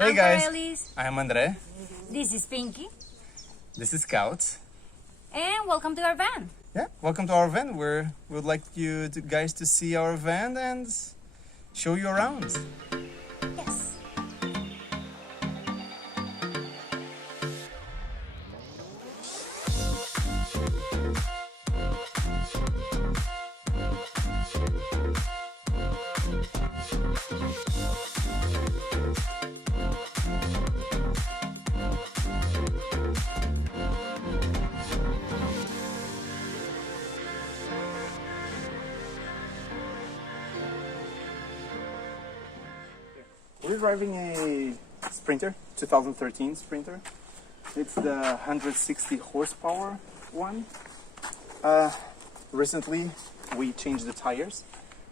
Hey guys, Karelys. I'm André. This is Pinky. This is Skout. And welcome to our van. Yeah, welcome to our van. We would like you guys to see our van and show you around. Yes. We're driving a Sprinter, 2013 Sprinter. It's the 160 horsepower one. Recently, we changed the tires.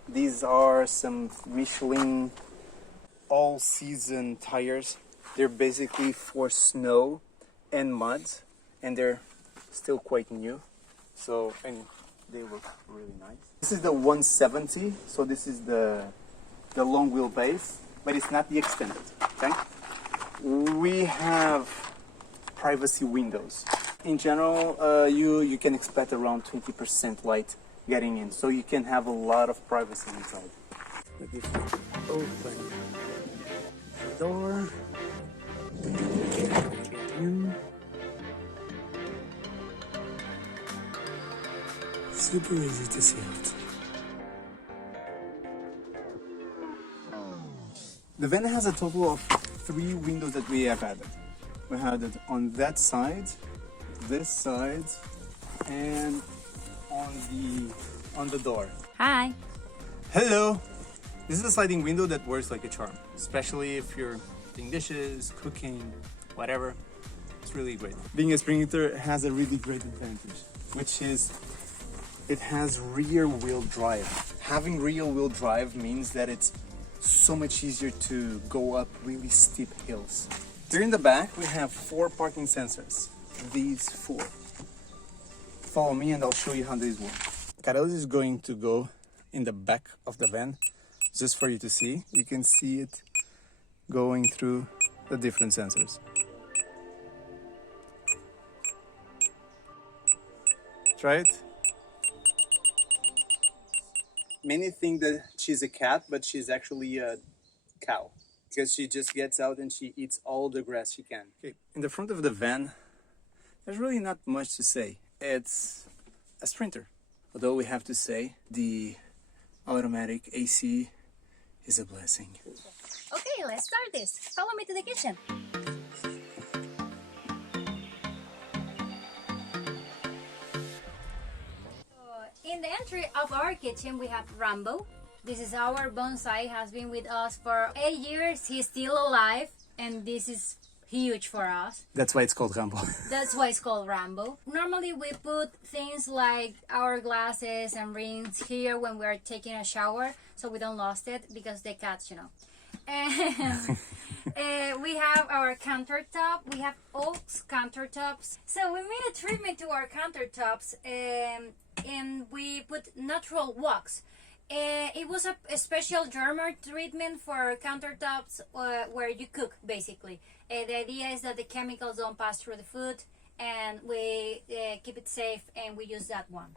These are some Michelin all-season tires. They're basically for snow and mud, and they're still quite new. And they look really nice. This is the 170, so this is the long wheelbase, but it's not the extended, okay? We have privacy windows. In general, you can expect around 20% light getting in, so you can have a lot of privacy inside. Let me open the door. Get in. Super easy to see out. The van has a total of 3 windows that we have added. We had it on that side, this side, and on the door. Hi. Hello! This is a sliding window that works like a charm, especially if you're doing dishes, cooking, whatever. It's really great. Being a Sprinter has a really great advantage, which is it has rear wheel drive. Having rear wheel drive means that it's so much easier to go up really steep hills. Here in the back, we have 4 parking sensors. These 4. Follow me and I'll show you how these work. Karelys is going to go in the back of the van, just for you to see. You can see it going through the different sensors. Try it. Many think that she's a cat, but she's actually a cow, because she just gets out and she eats all the grass she can. Okay. In the front of the van, there's really not much to say. It's a Sprinter. Although we have to say the automatic AC is a blessing. Okay, let's start this. Follow me to the kitchen. In the entry of our kitchen, we have Rambo. This is our bonsai, has been with us for 8 years. He's still alive, and this is huge for us. That's why it's called Rambo. That's why it's called Rambo. Normally we put things like our glasses and rings here when we're taking a shower, so we don't lose it, because the cats, you know. And we have our countertop. We have oak countertops. So we made a treatment to our countertops, and we put natural wax. It was a special germer treatment for countertops where you cook, basically. The idea is that the chemicals don't pass through the food, and we keep it safe, and we use that one.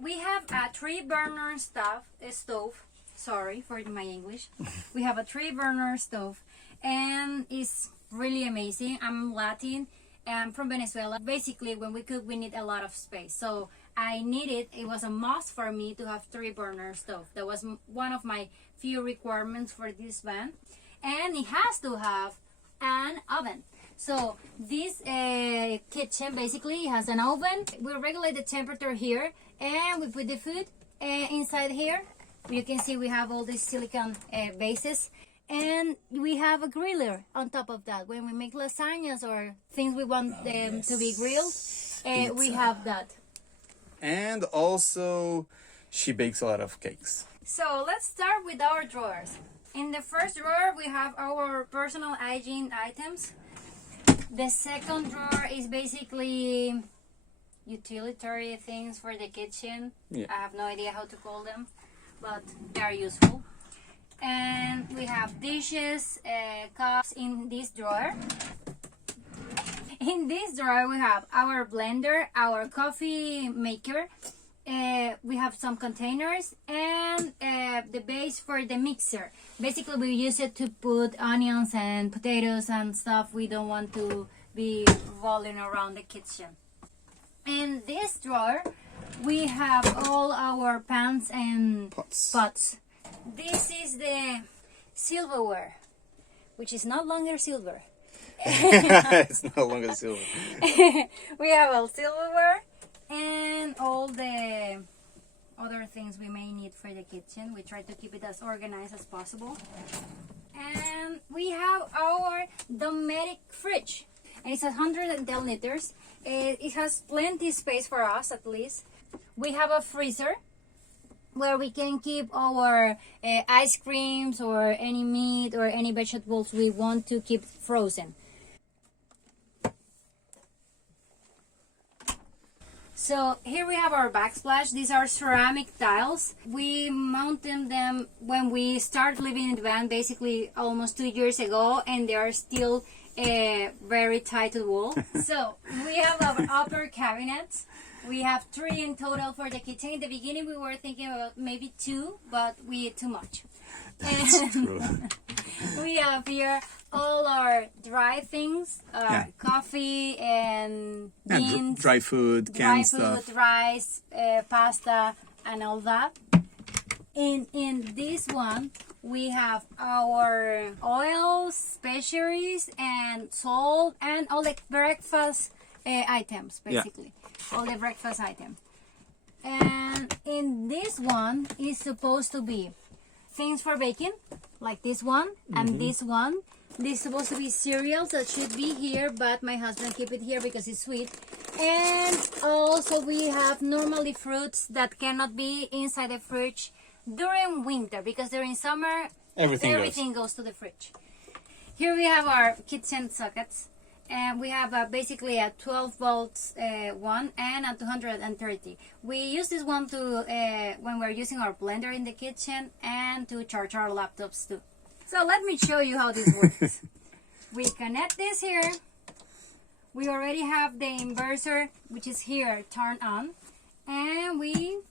We have a 3-burner stove. Sorry for my English. We have a 3-burner stove, and it's really amazing. I'm Latin. I'm from Venezuela. Basically, when we cook, we need a lot of space. So I needed, it was a must for me to have 3-burner stove. That was one of my few requirements for this van. And it has to have an oven. So this kitchen basically has an oven. We regulate the temperature here, and we put the food inside here. You can see we have all these silicone bases. And we have a griller on top of that. When we make lasagnas or things we want them to be grilled, we have that. And also, she bakes a lot of cakes. So let's start with our drawers. In the first drawer, we have our personal hygiene items. The second drawer is basically utilitarian things for the kitchen. Yeah. I have no idea how to call them, but they are useful. And we have dishes, cups in this drawer. In this drawer we have our blender, our coffee maker, we have some containers, and the base for the mixer. Basically we use it to put onions and potatoes and stuff we don't want to be rolling around the kitchen. In this drawer we have all our pans and pots. This is the silverware, which is no longer silver. It's no longer silver. We have all silverware and all the other things we may need for the kitchen. We try to keep it as organized as possible. And we have our domestic fridge, and it's 110 liters. It has plenty space for us, at least. We have a freezer where we can keep our ice creams or any meat or any vegetables we want to keep frozen. So here we have our backsplash. These are ceramic tiles. We mounted them when we started living in the van, basically almost 2 years ago, and they are still very tight to the wall. So we have our upper cabinets. We have 3 in total for the kitchen. In the beginning we were thinking about maybe 2, but we ate too much. That's true. We have here all our dry things, coffee and beans, dry food, canned stuff, rice, pasta, and all that. In this one, we have our oils, specialties, and salt, and all the breakfast items, basically. All the breakfast items. And in this one is supposed to be things for baking, like this one and this one. This is supposed to be cereals that should be here, but my husband keep it here because it's sweet. And also we have normally fruits that cannot be inside the fridge during winter, because during summer everything goes to the fridge. Here we have our kitchen sockets, and we have basically a 12 volts one and a 230. We use this one to when we're using our blender in the kitchen and to charge our laptops too. So let me show you how this works. We connect this here. We already have the inverter, which is here, turned on, and we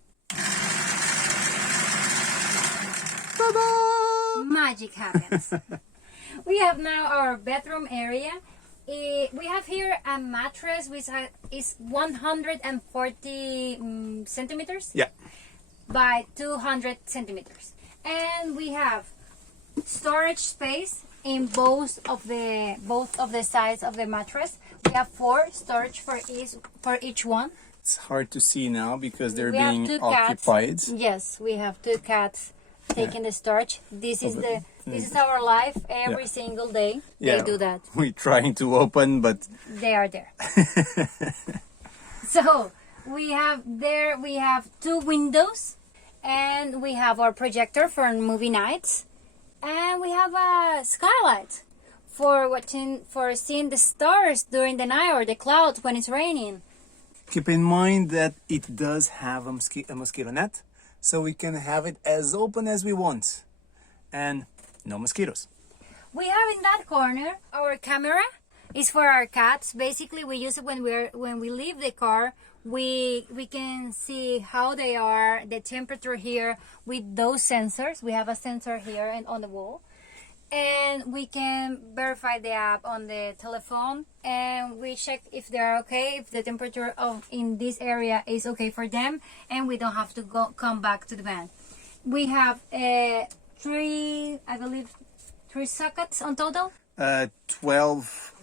magic happens. We have now our bedroom area. We have here a mattress which is 140 centimeters by 200 centimeters, and we have storage space in both of the sides of the mattress. We have 4 storage for each one. It's hard to see now because they're We being have 2 occupied. cats. Yes, we have 2 cats taking the storage. This is our life every single day. They do that. We're trying to open, but they are there. So we have 2 windows, and we have our projector for movie nights, and we have a skylight for seeing the stars during the night, or the clouds when it's raining. keep in mind that it does have a mosquito net, so we can have it as open as we want, and no mosquitoes. We have in that corner our camera. Is for our cats. Basically, we use it when we leave the car. We can see how they are, the temperature here with those sensors. We have a sensor here and on the wall, and we can verify the app on the telephone, and we check if they're okay, if the temperature in this area is okay for them, and we don't have to come back to the van. We have 3 sockets on total. 3 12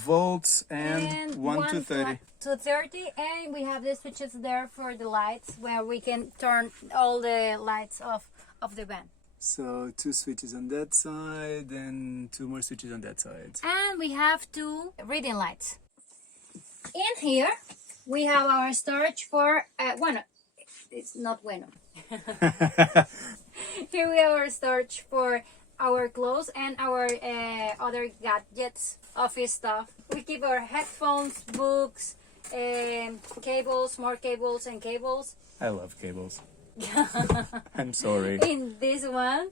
volts and 1 to 30. To 30, and we have the switches there for the lights, where we can turn all the lights off of the van. So 2 switches on that side and 2 more switches on that side. And we have 2 reading lights. In here, we have our storage for, it's not bueno. Here we have our storage for our clothes and our other gadgets, office stuff. We keep our headphones, books, cables, more cables and cables. I love cables. I'm sorry. In this one,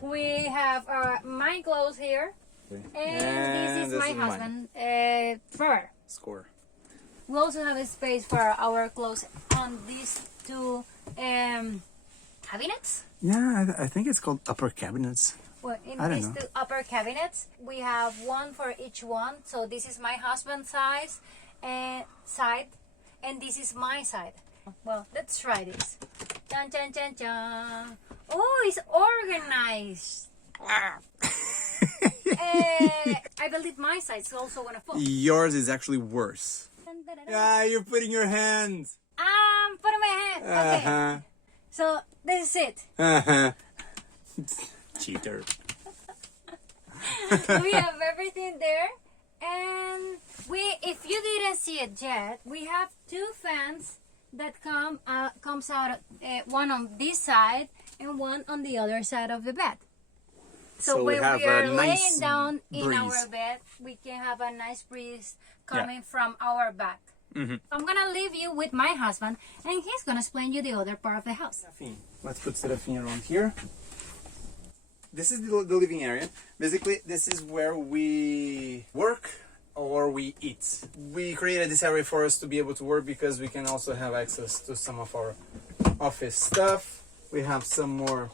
We have my clothes here, and this is my husband, Trevor. Score. We also have a space for our clothes on these two cabinets. Yeah, I think it's called upper cabinets. Well, in I don't these know. two upper cabinets, we have one for each one. So this is my husband's size and side, and this is my side. Well, let's try this. Dun, dun, dun, dun. Oh, it's organized. I believe my side is also gonna fall. Yours is actually worse. Dun, dun, dun, dun. Yeah, you're putting your hands. Putting my hand. Okay. Uh-huh. So this is it. Uh-huh. Cheater. We have everything there, and if you didn't see it yet, we have two fans that comes out, one on this side and one on the other side of the bed. So we when have we are a laying nice down in breeze. our bed, we can have a nice breeze coming from our back. I'm gonna leave you with my husband, and he's gonna explain you the other part of the house. Let's put Serafin around here. This is the living area. Basically, this is where we work or we eat. We created this area for us to be able to work because we can also have access to some of our office stuff. We have some more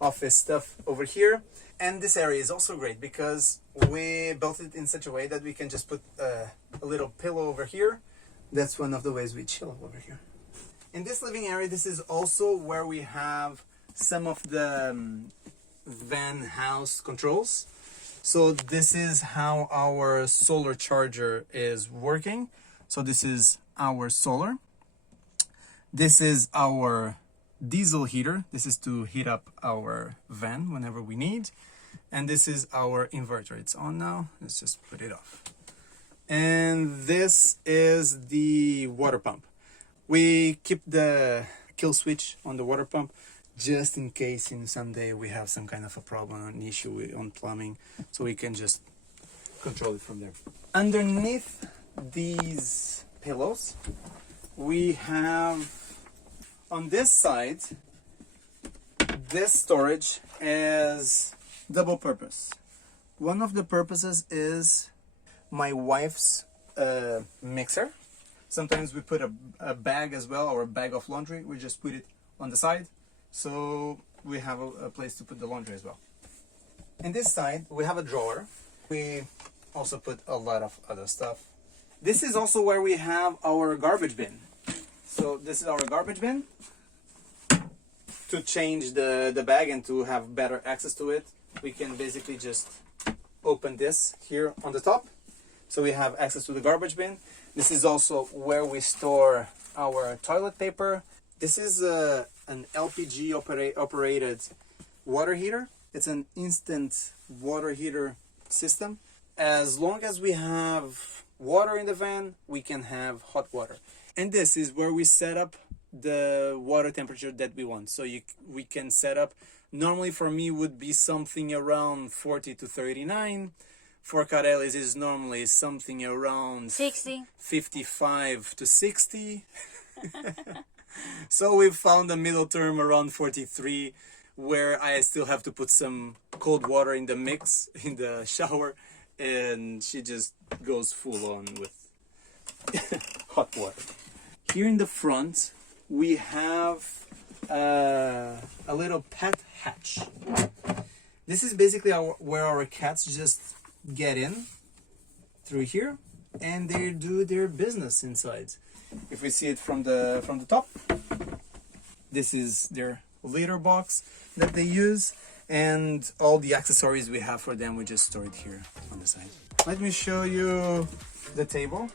office stuff over here. And this area is also great because we built it in such a way that we can just put a little pillow over here. That's one of the ways we chill over here. In this living area, this is also where we have some of the van house controls. So this is how our solar charger is working. So this is our solar. This is our diesel heater. This is to heat up our van whenever we need. And this is our inverter. It's on now. Let's just put it off. And this is the water pump. We keep the kill switch on the water pump just in case in someday we have some kind of a problem, an issue on plumbing, so we can just control it from there. Underneath these pillows, we have on this side, this storage is double purpose. One of the purposes is my wife's mixer. Sometimes we put a bag as well, or a bag of laundry. We just put it on the side, so we have a place to put the laundry as well. In this side, we have a drawer. We also put a lot of other stuff. This is also where we have our garbage bin. So this is our garbage bin. To change the bag and to have better access to it, we can basically just open this here on the top. So we have access to the garbage bin. This is also where we store our toilet paper. This is an LPG operated water heater. It's an instant water heater system. As long as we have water in the van, we can have hot water. And this is where we set up the water temperature that we want. So we can set up, normally for me would be something around 40 to 39. For Karelys is normally something around 60. 55 to 60. So we've found a middle term around 43, where I still have to put some cold water in the mix in the shower, and she just goes full on with hot water. Here in the front, we have a little pet hatch. This is basically where our cats just get in through here, and they do their business inside. If we see it from the top, this is their litter box that they use, and all the accessories we have for them, we just store it here on the side. Let me show you the table.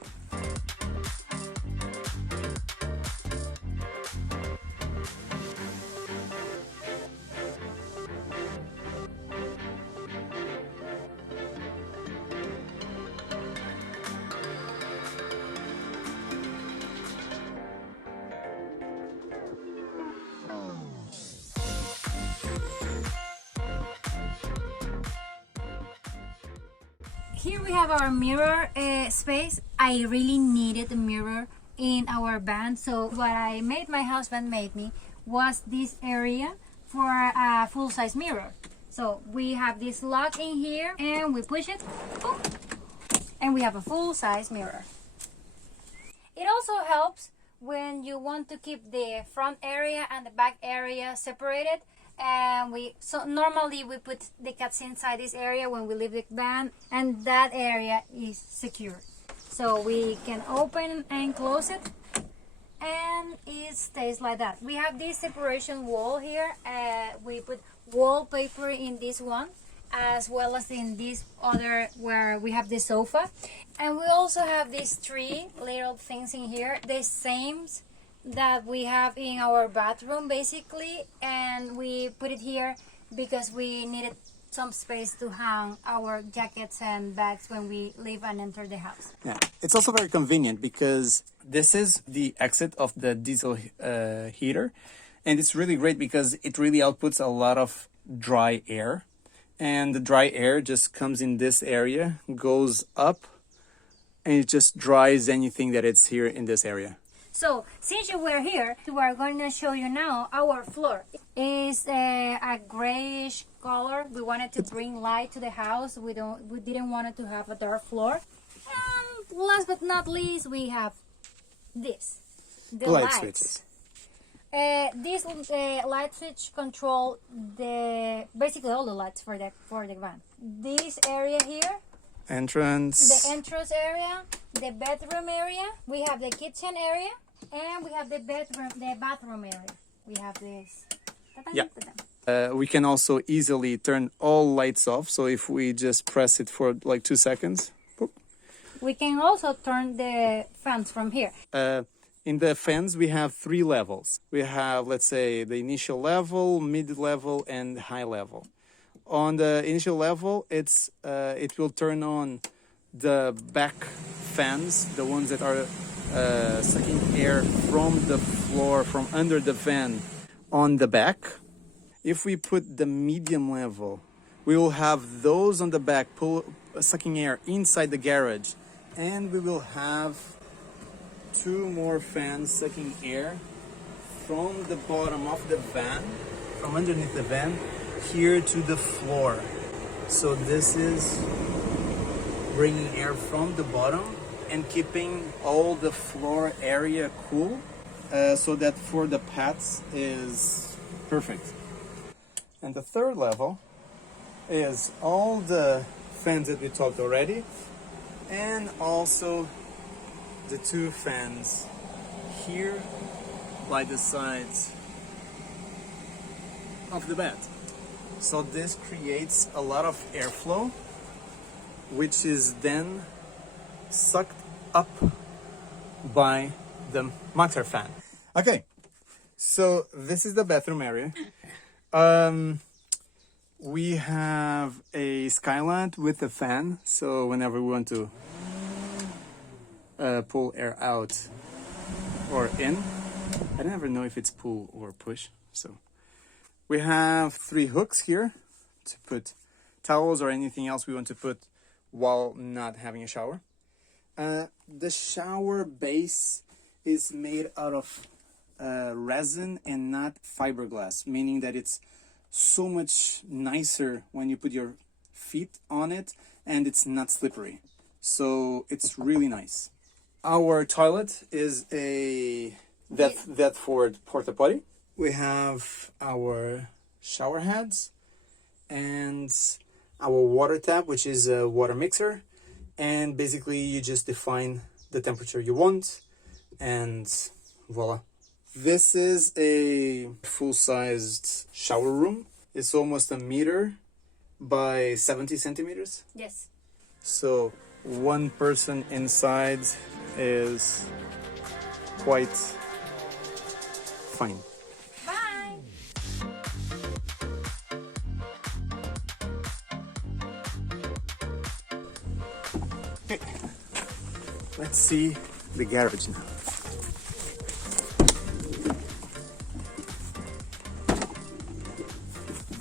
Here we have our mirror space. I really needed a mirror in our van, so what my husband made me was this area for a full-size mirror. So we have this lock in here and we push it, boom, and we have a full-size mirror. It also helps when you want to keep the front area and the back area separated. And normally we put the cats inside this area when we leave the van, and that area is secure. So we can open and close it, and it stays like that. We have this separation wall here. We put wallpaper in this one, as well as in this other where we have the sofa. And we also have these 3 little things in here, the same that we have in our bathroom basically, and we put it here because we needed some space to hang our jackets and bags when we leave and enter the house. Yeah, it's also very convenient because this is the exit of the diesel heater, and it's really great because it really outputs a lot of dry air, and the dry air just comes in this area, goes up, and it just dries anything that it's here in this area. So since you were here, we are going to show you now our floor. It's a grayish color. We wanted to bring light to the house. We didn't want it to have a dark floor. And last but not least, we have this, the light lights. switches. This light switch control basically all the lights for the van. This area here, Entrance. the entrance area, the bedroom area, we have the kitchen area, and we have the bathroom area. We have this. Yeah. We can also easily turn all lights off. So if we just press it for like 2 seconds. Boop. We can also turn the fans from here. In the fans, we have 3 levels. We have, let's say, the initial level, mid-level, and high level. On the initial level, it will turn on the back fans, the ones that are sucking air from the floor, from under the van on the back. If we put the medium level, we will have those on the back sucking air inside the garage, and we will have 2 more fans sucking air from the bottom of the van, from underneath the van, here to the floor. So this is bringing air from the bottom and keeping all the floor area cool, so that for the pets is perfect. And the 3rd level is all the fans that we talked already, and also the 2 fans here by the sides of the bed. So this creates a lot of airflow, which is then sucked up by the motor fan. Okay, so this is the bathroom area. We have a skylight with a fan, so whenever we want to pull air out or in, I never know if it's pull or push. So we have 3 hooks here to put towels or anything else we want to put while not having a shower. The shower base is made out of resin and not fiberglass, meaning that it's so much nicer when you put your feet on it, and it's not slippery. So it's really nice. Our toilet is a Thetford porta potty. We have our shower heads and our water tap, which is a water mixer. And basically you just define the temperature you want, and voila. This is a full-sized shower room. It's almost 1 meter by 70 centimeters. Yes. So 1 person inside is quite fine. Bye. Okay, let's see the garage now.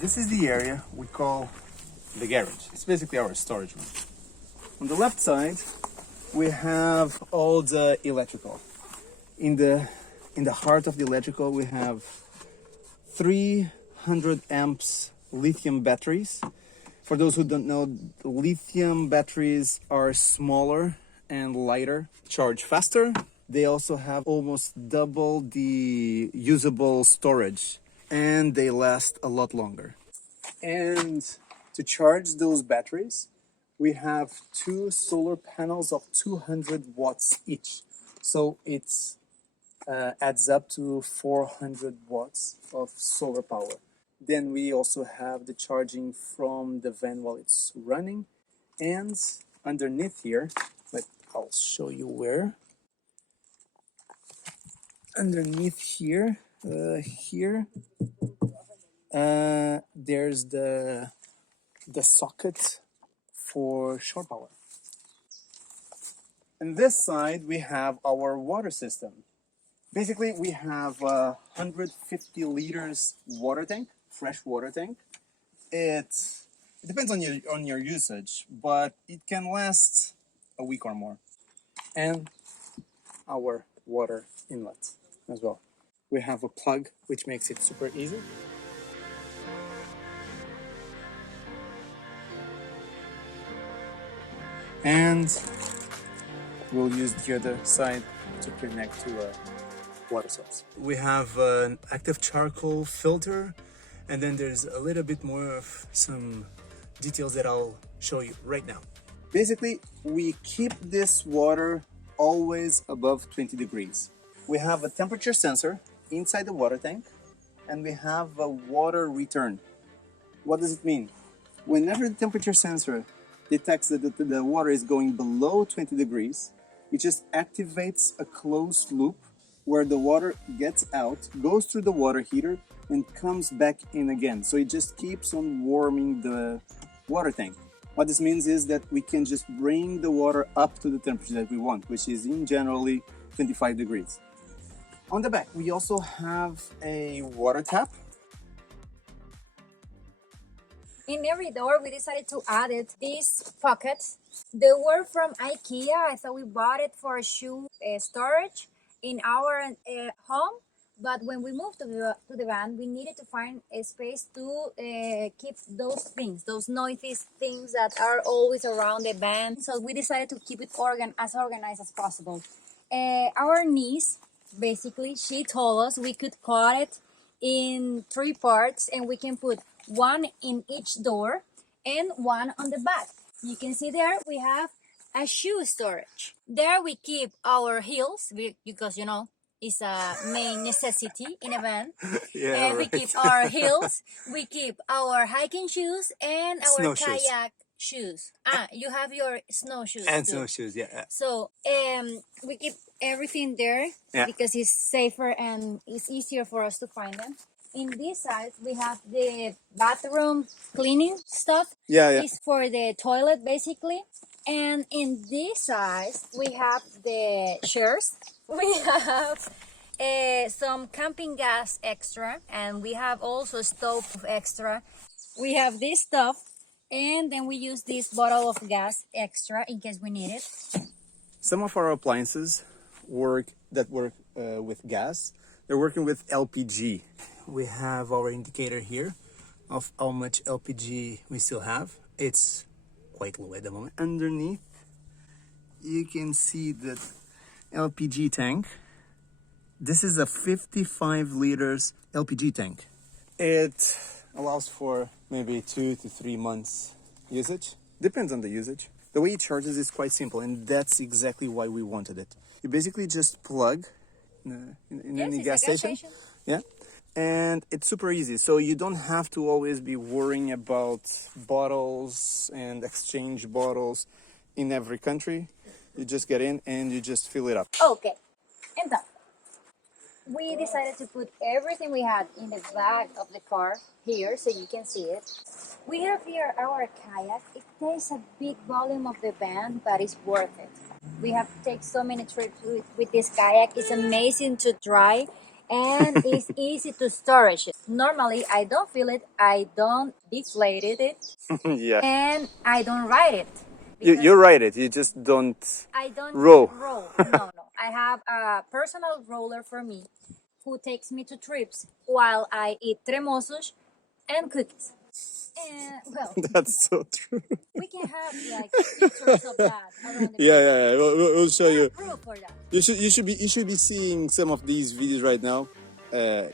This is the area we call the garage. It's basically our storage room. On the left side, we have all the electrical. In the heart of the electrical, we have 300 amps lithium batteries. For those who don't know, lithium batteries are smaller and lighter, charge faster. They also have almost double the usable storage, and they last a lot longer. And to charge those batteries, we have two solar panels of 200 watts each. So it's adds up to 400 watts of solar power. Then we also have the charging from the van while it's running. And underneath here, I'll show you where. Underneath here, there's the socket for shore power. On this side, we have our water system. Basically, we have a 150 liters water tank, fresh water tank. It depends on your usage, but it can last a week or more. And our water inlet as well. We have a plug, which makes it super easy. And we'll use the other side to connect to a water source. We have an active charcoal filter, and then there's a little bit more of some details that I'll show you right now. Basically, we keep this water always above 20 degrees. We have a temperature sensor inside the water tank, and we have a water return. What does it mean? Whenever the temperature sensor detects that the water is going below 20 degrees, it just activates a closed loop where the water gets out, goes through the water heater, and comes back in again. So it just keeps on warming the water tank. What this means is that we can just bring the water up to the temperature that we want, which is in generally 25 degrees. On the back, we also have a water tap. In every door, we decided to add these pockets. They were from IKEA. I thought we bought it for shoe storage in our home. But when we moved to the van, we needed to find a space to keep those things, those noisy things that are always around the van. So we decided to keep it as organized as possible. Our niece, basically, she told us we could cut it in 3 parts, and we can put one in each door and one on the back. You can see there we have a shoe storage. There we keep our heels because, you know, it's a main necessity in a van. Yeah, And right. we keep our heels, we keep our hiking shoes and our Snowshoes. kayak shoes. You have your snowshoes And too. snowshoes, yeah. So we keep everything there because it's safer and it's easier for us to find them. In this side, we have the bathroom cleaning stuff. Yeah. It's for the toilet, basically. And in this side, we have the chairs. We have some camping gas extra, and we have also stove extra. We have this stuff, and then we use this bottle of gas extra in case we need it. Some of our appliances work with gas. They're working with LPG. We have our indicator here of how much LPG we still have. It's quite low at the moment. Underneath, you can see that LPG tank. This is a 55 liters LPG tank. It allows for maybe 2 to 3 months usage. Depends on the usage. The way it charges is quite simple, and that's exactly why we wanted it. You basically just plug in any gas station. Yeah. And it's super easy, so you don't have to always be worrying about bottles and exchange bottles in every country. You just get in and you just fill it up. Okay, and done. We decided to put everything we had in the back of the car here so you can see it. We have here our kayak. It takes a big volume of the van, but it's worth it. We have taken so many trips with this kayak. It's amazing to dry. And it's easy to storage it. Normally, I don't fill it, I don't deflate it, Yeah. and I don't ride it. You ride it, you just don't I don't row. No. I have a personal roller for me who takes me to trips while I eat tremosos and cookies. Well, That's so true. we can have like pictures of that around the Yeah. We'll show you. proof for that. You should be seeing some of these videos right now.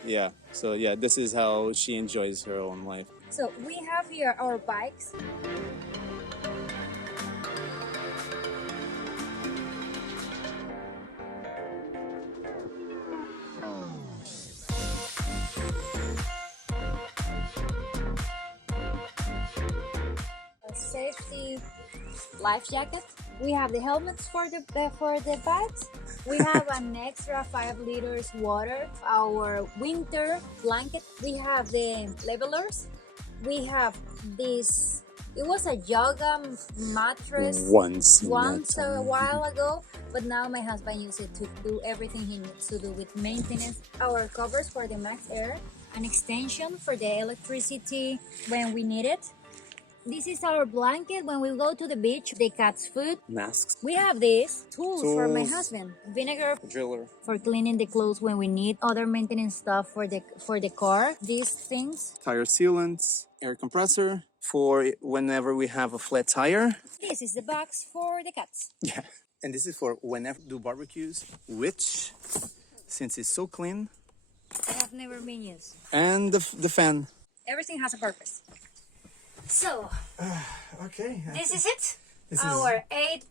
Yeah. So yeah, this is how she enjoys her own life. So we have here our bikes. A safety life jacket. We have the helmets for the bikes. We have an extra 5 liters water. Our winter blanket. We have the levelers. We have this. It was a yoga mattress Once a while ago, but now my husband uses it to do everything he needs to do with maintenance. Our covers for the max air, an extension for the electricity when we need it. This is our blanket when we go to the beach. The cat's food. Masks. We have these tools for my Tools. husband. Vinegar Driller. for cleaning the clothes when we need. Other maintenance stuff for the car. These things. Tire sealants. Air compressor for whenever we have a flat tire. This is the box for the cats. Yeah. And this is for whenever we do barbecues, which, since it's so clean. I have never been used. And the fan. Everything has a purpose. So, Okay. this is it. This Our 8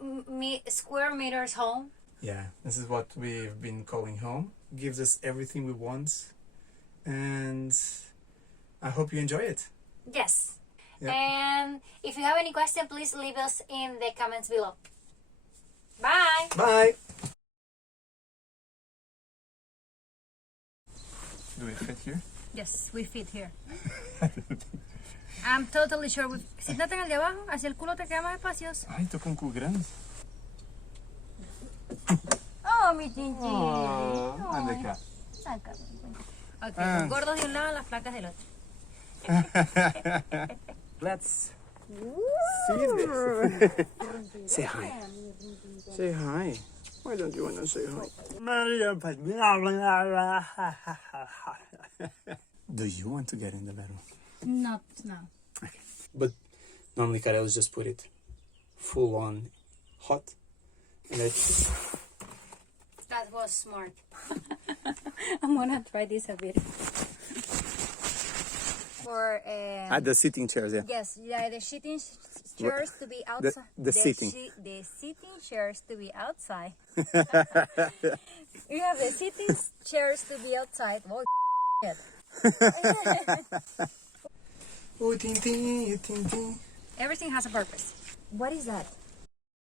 square meters home. Yeah, this is what we've been calling home. Gives us everything we want. And I hope you enjoy it. Yes. Yeah. And if you have any question, please leave us in the comments below. Bye. Bye. Do we fit here? Yes, we fit here. I'm totally sure we... Siéntate en el de abajo, hacia el culo te queda más espacioso. Ay, tô com cu grande. Oh, mi chinchín. Anda cá. Saca. Ok, los gordos de un lado, las flacas del otro. Let's see this. Say hi. Say hi. Why don't you want to say hi? Do you want to get in the bedroom? Not now. Okay. But normally Karelys just put it full on hot. And That was smart. I'm gonna try this a bit. For the sitting chairs, yeah. yes, yeah, the sitting chairs to be outside. The seating. The sitting chairs to be outside. You have the sitting chairs to be outside. Oh, shit. Oh, ting ting, ting ting. Everything has a purpose. What is that?